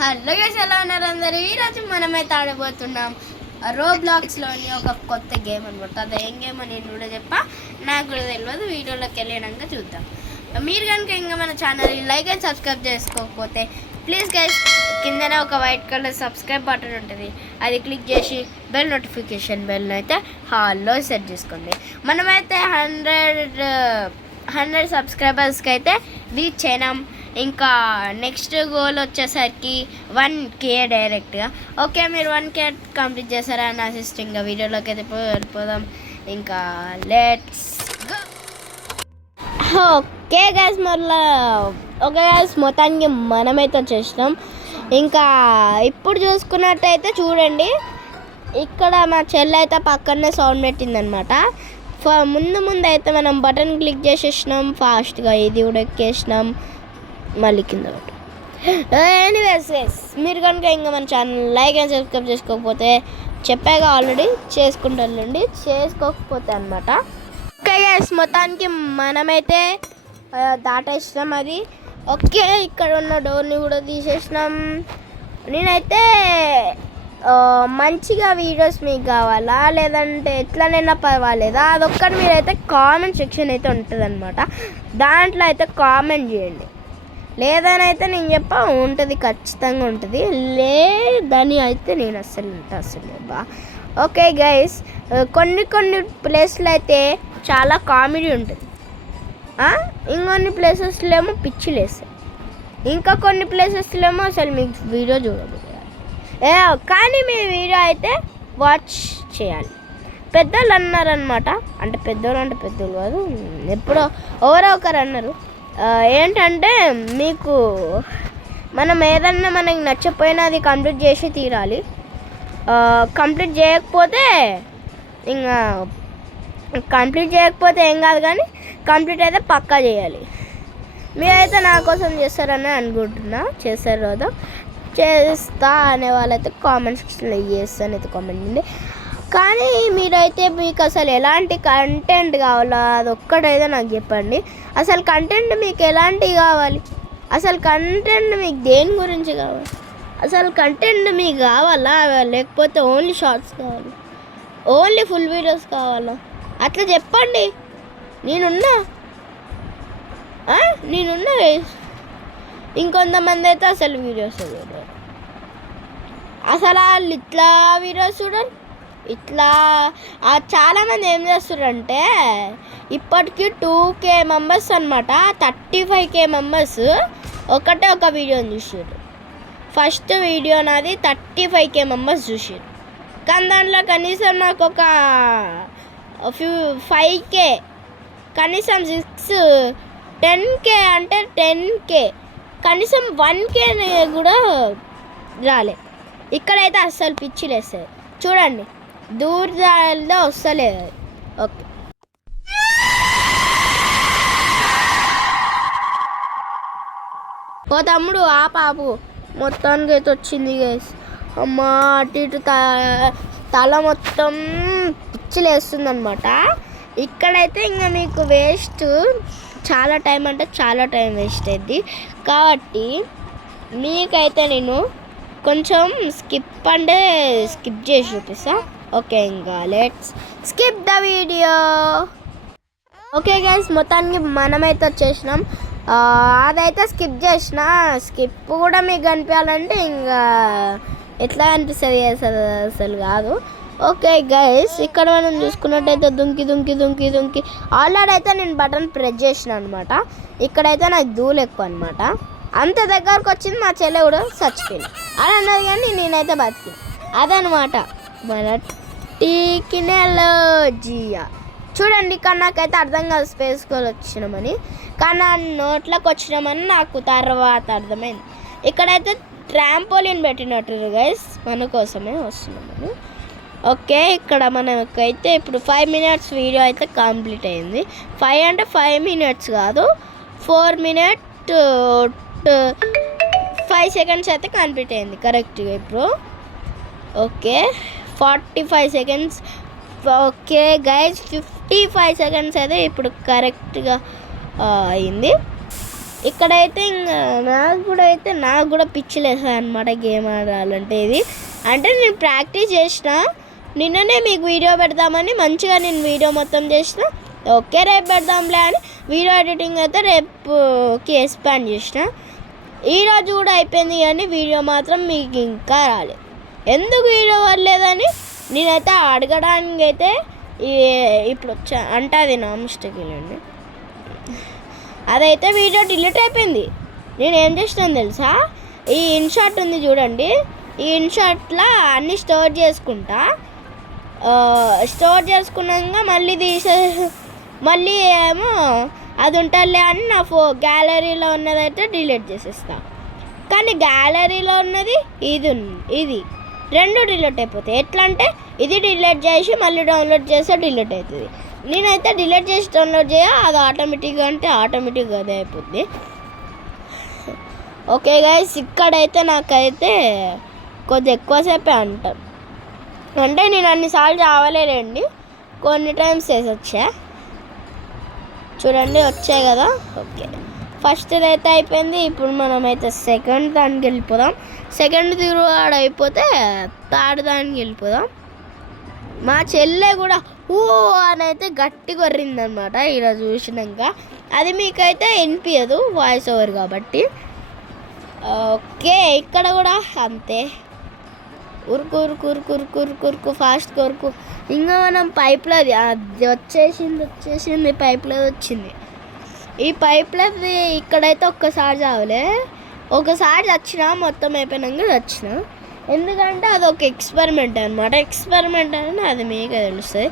Hello guys, ఎలా ఉన్నారు అందరూ? ఈరోజు మనమైతే ఆడబోతున్నాం రోబ్లాక్స్లోని ఒక కొత్త గేమ్ అనమాట. అది ఏం గేమ్ అని నేను కూడా చెప్పా, నాకు కూడా తెలియదు. వీడియోలోకి వెళ్ళినాక చూద్దాం. మీరు కనుక ఇంకా మన ఛానల్ని లైక్ అండ్ సబ్స్క్రైబ్ చేసుకోకపోతే ప్లీజ్ గైస్, కిందనే ఒక వైట్ కలర్ సబ్స్క్రైబ్ బటన్ ఉంటుంది, అది క్లిక్ చేసి బెల్ నోటిఫికేషన్ బెల్ అయితే హాల్లో సెట్ చేసుకోండి. మనమైతే 100 సబ్స్క్రైబర్స్కి అయితే రీచ్ అయినాం. ఇంకా నెక్స్ట్ గోల్ వచ్చేసరికి 1K డైరెక్ట్గా. ఓకే, మీరు 1K కంప్లీట్ చేస్తారని ఆశిస్తే ఇంకా వీడియోలోకి అయితే వెళ్ళిపోదాం. ఇంకా లెట్స్ గో. ఓకే గైస్, మొత్తానికి మనమైతే వచ్చేసినాం. ఇంకా ఇప్పుడు చూసుకున్నట్టయితే చూడండి, ఇక్కడ మా చెల్లి అయితే పక్కనే సౌండ్ పెట్టిందనమాట. ముందు అయితే మనం బటన్ క్లిక్ చేసేసినాం ఫాస్ట్గా, ఇది కూడా ఎక్కేసినాం, మళ్ళీ కింద పెట్టు. ఎనీవేస్, మీరు కనుక ఇంకా మన ఛానల్ లైక్ అండ్ సబ్స్క్రైబ్ చేసుకోకపోతే చెప్పాగా ఆల్రెడీ చేసుకుంటానండి, చేసుకోకపోతే అనమాట. ఓకే గైస్, మొత్తానికి మనమైతే దాటేసినాం అది. ఓకే, ఇక్కడ ఉన్న డోర్ని కూడా తీసేసినాం. నేనైతే మంచిగా వీడియోస్ మీకు కావాలా లేదంటే ఎట్లనైనా పర్వాలేదా, అదొక్కటి మీరైతే కామెంట్ సెక్షన్ అయితే ఉంటుంది అనమాట. దాంట్లో అయితే కామెంట్ చేయండి. లేదని అయితే నేను ఉంటుంది, ఖచ్చితంగా ఉంటుంది. లేదని అయితే నేను అసలు బా. ఓకే గైస్, కొన్ని ప్లేస్లు అయితే చాలా కామెడీ ఉంటుంది, ఇంకొన్ని ప్లేసెస్లో ఏమో పిచ్చిలు వేస్తాయి, ఇంకా కొన్ని ప్లేసెస్లో ఏమో అసలు మీకు వీడియో చూడబోతుంది. కానీ మీ వీడియో అయితే వాచ్ చేయాలి. పెద్దోళ్ళు అన్నారనమాట, అంటే పెద్దోళ్ళు కాదు, ఎప్పుడో ఎవరో ఒకరు అన్నారు, ఏంటంటే మీకు మనం ఏదన్నా మనకి నచ్చపోయినా అది కంప్లీట్ చేసి తీరాలి. కంప్లీట్ చేయకపోతే ఏం కాదు, కానీ కంప్లీట్ అయితే పక్కా చేయాలి. మీరైతే నా కోసం చేస్తారని అనుకుంటున్నా. చేస్తారు కదా, చేస్తా అనే వాళ్ళైతే కామెంట్ సెక్షన్లో చేస్తాను అయితే కామెంట్ చేయండి. కానీ మీరైతే మీకు అసలు ఎలాంటి కంటెంట్ కావాలో అది ఒక్కటైతే నాకు చెప్పండి. అసలు కంటెంట్ మీకు ఎలాంటివి కావాలి, అసలు కంటెంట్ మీకు దేని గురించి కావాలి, అసలు కంటెంట్ మీకు కావాలా లేకపోతే ఓన్లీ షార్ట్స్ కావాలి, ఓన్లీ ఫుల్ వీడియోస్ కావాలా, అట్లా చెప్పండి. నేనున్నా. ఇంకొంతమంది అయితే అసలు వీడియోస్ చూడరు, అసలు వాళ్ళు ఇట్లా వీడియోస్ చూడరు. ఇట్లా చాలామంది ఏం చేస్తారంటే ఇప్పటికీ 2K మెంబర్స్ అనమాట, 35K మెంబర్స్ ఒకటే ఒక వీడియోని చూసారు. ఫస్ట్ వీడియో నాది 35K మెంబర్స్ చూసారు, కానీ దాంట్లో కనీసం నాకు ఒక 5K, కనీసం 10K అంటే 10K, కనీసం 1K కూడా రాలే. ఇక్కడైతే అస్సలు పిచ్చిలేస్తుంది చూడండి, దూరాల్లో వస్తలేదు. ఓకే, ఓ తమ్ముడు ఆ పాపు మొత్తానికి అయితే వచ్చింది గైస్. అమ్మ, అటు ఇటు తల మొత్తం పిచ్చిలేస్తుంది అనమాట. ఇక్కడైతే ఇంకా మీకు వేస్ట్, చాలా టైం అంటే చాలా టైం వేస్ట్ అయింది. కాబట్టి మీకైతే నేను కొంచెం స్కిప్ చేసి చూపిస్తా. ఓకే, ఇంకా let's skip the video. Okay guys, మొత్తానికి మనమైతే వచ్చేసినాం. అదైతే స్కిప్ చేసిన, స్కిప్ కూడా మీకు కనిపించాలంటే ఇంకా ఎట్లా అనిపిస్తుంది అసలు కాదు. ఓకే గైస్, ఇక్కడ మనం చూసుకున్నట్టయితే దుంకి ఆల్రెడీ అయితే నేను బటన్ ప్రెస్ చేసిన అనమాట. ఇక్కడైతే నాకు ధూళి ఎక్కువ అనమాట. అంత దగ్గరకు వచ్చింది, మా చెల్లె కూడా చచ్చిపోయింది అని అన్నది, కానీ నేనైతే బతికి. అదనమాట మన టెక్నాలజీయా. చూడండి, కానీ నాకైతే అర్థం కాదు స్పేస్కి వచ్చినామని, కానీ నా నోట్లోకి వచ్చినామని నాకు తర్వాత అర్థమైంది. ఇక్కడైతే ట్రాంపోలిన్ పెట్టినట్టు గైస్, మన కోసమే వస్తున్నామని. ఓకే, ఇక్కడ మనకైతే ఇప్పుడు 5 మినిట్స్ వీడియో అయితే కంప్లీట్ అయింది. 5 అంటే 5 మినిట్స్ కాదు, 4 మినిట్ 5 సెకండ్స్ అయితే కంప్లీట్ అయింది కరెక్ట్గా ఇప్పుడు. Okay, 45 seconds. Okay guys, 55 seconds అయితే ఇప్పుడు కరెక్ట్గా అయింది. ఇక్కడైతే ఇంకా నాకు కూడా పిచ్చి లేస్తుంది అనమాట గేమ్ ఆడాలంటే. ఇది అంటే నేను ప్రాక్టీస్ చేసిన, నిన్ననే మీకు వీడియో పెడదామని మంచిగా నేను వీడియో మొత్తం చేసిన. ఓకే రేపు పెడదాంలే అని వీడియో ఎడిటింగ్ అయితే రేపుకి ఎక్స్పాండ్ చేసిన. ఈరోజు కూడా అయిపోయింది కానీ వీడియో మాత్రం మీకు ఇంకా రాలేదు. ఎందుకు వీడియో వరలేదని నేనైతే అడగడానికి అయితే ఇప్పుడు వచ్చా అంటే అది నా మిస్టేక్ అండి. అదైతే వీడియో డిలీట్ అయిపోయింది. నేను ఏం చేసినాను తెలుసా, ఈ ఇన్షాట్ ఉంది చూడండి, ఈ ఇన్షాట్లో అన్నీ స్టోర్ చేసుకున్నాక మళ్ళీ ఏమో అది ఉంటుందిలే అని నా గ్యాలరీలో ఉన్నదైతే డిలీట్ చేసేస్తా. కానీ గ్యాలరీలో ఉన్నది ఇది రెండు డిలీట్ అయిపోతాయి. ఎట్లా అంటే ఇది డిలీట్ చేసి మళ్ళీ డౌన్లోడ్ చేస్తే డిలీట్ అవుతుంది. నేనైతే డిలీట్ చేసి డౌన్లోడ్ అది ఆటోమేటిక్గా అదే అయిపోద్ది. ఓకే గైస్, ఇక్కడైతే నాకైతే కొద్దిగా ఎక్కువసేపే అంటారు. అంటే నేను అన్నిసార్లు చావలేండి, కొన్ని టైమ్స్ వేసి వచ్చా చూడండి, వచ్చాయి కదా. ఓకే, ఫస్ట్ అయితే అయిపోయింది. ఇప్పుడు మనమైతే సెకండ్ దానికి వెళ్ళిపోదాం. సెకండ్ తిరుగుడు అయిపోతే థర్డ్ దానికి వెళ్ళిపోదాం. మా చెల్లె కూడా అని అయితే గట్టి కొర్రిందనమాట ఇలా చూసినాక. అది మీకైతే వినిపించదు వాయిస్ ఓవర్ కాబట్టి. ఓకే, ఇక్కడ కూడా అంతే, ఉరుకు ఫాస్ట్ కొరుకు. ఇంకా మనం పైప్లో అది వచ్చేసింది పైప్లో వచ్చింది. ఈ పైప్లోది ఇక్కడైతే ఒక్కసారి చావలే, ఒకసారి వచ్చిన మొత్తం అయిపోయినాక వచ్చిన. ఎందుకంటే అది ఒక ఎక్స్పెరిమెంట్ అనమాట. ఎక్స్పెరిమెంట్ అని అది మీకే తెలుస్తుంది.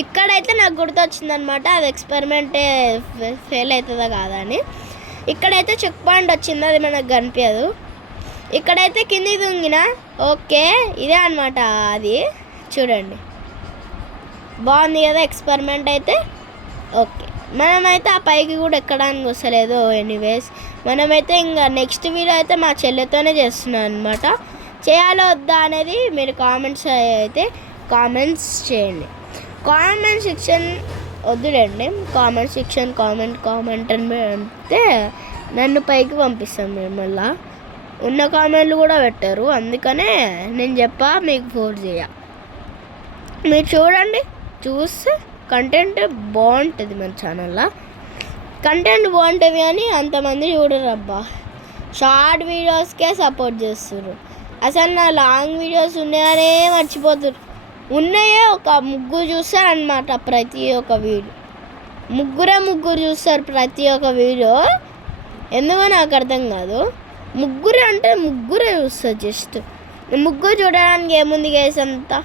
ఇక్కడైతే నాకు గుర్తొచ్చిందనమాట, అది ఎక్స్పెరిమెంటే ఫెయిల్ అవుతుందా కాదా అని. ఇక్కడైతే చెక్ పాయింట్ వచ్చింది, అది మనకు కనిపించదు. ఇక్కడైతే కింది దుంగిన. ఓకే, ఇదే అనమాట అది, చూడండి బాగుంది కదా ఎక్స్పెరిమెంట్ అయితే. ఓకే, మనమైతే ఆ పైకి కూడా ఎక్కడానికి వస్తలేదు. ఎనీవేస్, మనమైతే ఇంకా నెక్స్ట్ వీడియో అయితే మా చెల్లెతోనే చేస్తున్నాను అనమాట. చేయాలో వద్దా అనేది మీరు కామెంట్స్ చేయండి. కామెంట్ సెక్షన్ వద్దులేండి, కామెంట్ సెక్షన్ కామెంట్ అని అంటే నన్ను పైకి పంపిస్తాం. మీరు మళ్ళీ ఉన్న కామెంట్లు కూడా పెట్టారు, అందుకనే నేను మీకు ఫోర్స్ చేయ. మీరు చూడండి, చూస్తే కంటెంట్ బాగుంటుంది. మన ఛానల్లో కంటెంట్ బాగుంటుంది కానీ అంతమంది చూడరు అబ్బా. షార్ట్ వీడియోస్కే సపోర్ట్ చేస్తారు. అసలు నా లాంగ్ వీడియోస్ ఉన్నాయనే మర్చిపోతారు. ఉన్నాయే ఒక ముగ్గురు చూస్తారనమాట ప్రతి ఒక్క వీడియో. ముగ్గురు చూస్తారు ప్రతి ఒక్క వీడియో. ఎందుకో నాకు అర్థం కాదు. ముగ్గురు అంటే ముగ్గురే చూస్తారు. జస్ట్ ముగ్గురు చూడడానికి ఏముంది గైస్, అంతా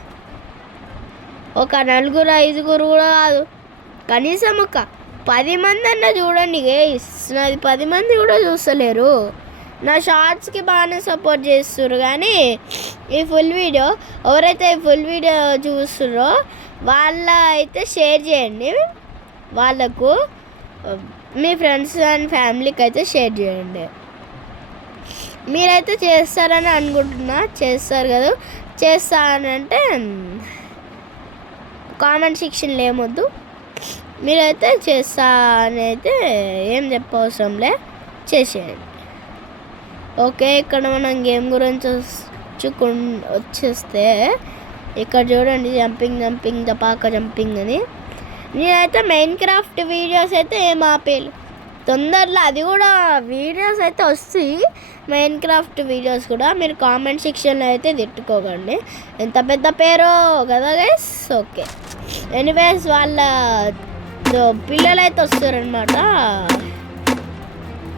ఒక 4-5 కూడా కాదు, కనీసం ఒక 10 మంది అన్నా చూడండి గైస్. నాది 10 మంది కూడా చూస్తలేరు. నా షార్ట్స్కి బాగానే సపోర్ట్ చేస్తున్నారు కానీ ఈ ఫుల్ వీడియో ఎవరైతే ఈ ఫుల్ వీడియో చూస్తున్నారో వాళ్ళ అయితే షేర్ చేయండి. వాళ్ళకు మీ ఫ్రెండ్స్ అండ్ ఫ్యామిలీకి అయితే షేర్ చేయండి. మీరైతే చేస్తారని అనుకుంటున్నా, చేస్తారు కదా. చేస్తానంటే కామెంట్ సెక్షన్లో ఏమొద్దు, మీరైతే చేస్తా అని అయితే ఏం చెప్పవసరంలే, చేసేయండి. ఓకే, ఇక్కడ మనం గేమ్ గురించి వచ్చేస్తే ఇక్కడ చూడండి, జంపింగ్ జపాక జంపింగ్ అని. నేనైతే మైన్క్రాఫ్ట్ వీడియోస్ అయితే ఏం ఆపేయాలి, తొందరలో అది కూడా వీడియోస్ అయితే వస్తాయి. మైన్క్రాఫ్ట్ వీడియోస్ కూడా మీరు కామెంట్ సెక్షన్లో అయితే తిట్టుకోకండి, ఎంత పెద్ద పేరో కదా గైస్. ఓకే, ఎనీవేస్ వాళ్ళ పిల్లలు అయితే వస్తారనమాట.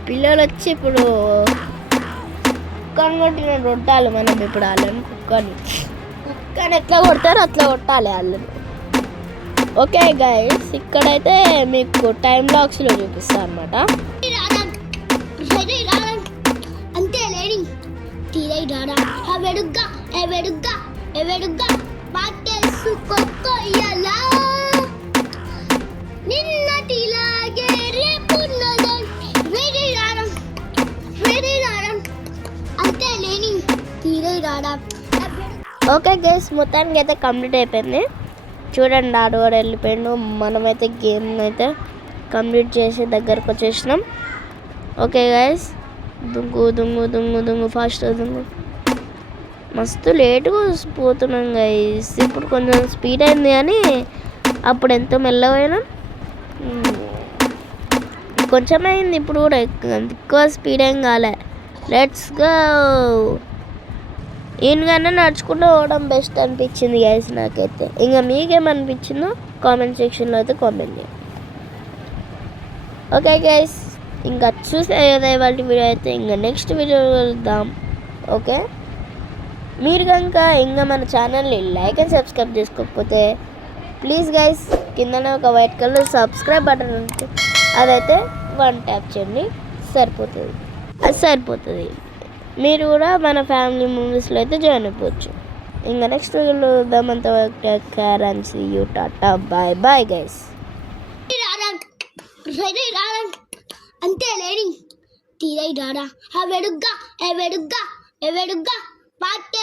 పిల్లలు వచ్చి ఇప్పుడు కుక్కని కొట్టిన కొట్టాలి మనం. ఇప్పుడు వాళ్ళని కుక్కని ఎట్లా కొడతారో అట్లా కొట్టాలి వాళ్ళని. ఓకే గైస్, ఇక్కడైతే మీకు టైం లాక్స్లో చూపిస్తాను అనమాట. ఓకే గైస్, మొత్తానికి అయితే కంప్లీట్ అయిపోయింది. చూడండి, ఆడవాడు వెళ్ళిపోయాడు. మనమైతే గేమ్ అయితే కంప్లీట్ చేసి దగ్గరకు వచ్చేసినాం. ఓకే గైస్, దుంగు దుంగు దుంగు దుంగు ఫాస్ట్ దుంగు. మస్తు లేటుగా పోతున్నాం గైస్. ఇప్పుడు కొంచెం స్పీడ్ అయింది కానీ అప్పుడు ఎంతో మెల్లగా కొంచెం అయింది. ఇప్పుడు కూడా ఎక్కువ స్పీడ్ ఏం కాలే. Let's go. ఈయనకన్నా నడుచుకుంటూ పోవడం బెస్ట్ అనిపించింది గైస్ నాకైతే. ఇంకా మీకేమనిపించిందో కామెంట్ సెక్షన్లో అయితే కామెంట్ చేయండి. ఓకే గైస్, ఇంకా చూసే కదా ఇవాళ వీడియో అయితే. ఇంకా నెక్స్ట్ వీడియో వెళ్దాం. ఓకే, మీరు కనుక ఇంకా మన ఛానల్ని లైక్ అండ్ సబ్స్క్రైబ్ చేసుకోకపోతే ప్లీజ్ గైస్, కిందనే ఒక వైట్ కలర్ సబ్స్క్రైబ్ బటన్ ఉంటుంది, అదైతే 1 ట్యాప్ చేయండి, సరిపోతుంది. మీరు కూడా మన ఫ్యామిలీ మూవీస్లో అయితే జాయిన్ అయిపోవచ్చు. ఇంకా నెక్స్ట్ వీడియోలో వెళ్దామంత you tata bye bye guys. అంతే లేని తీరై రాడా వెడుగ్గా పాటే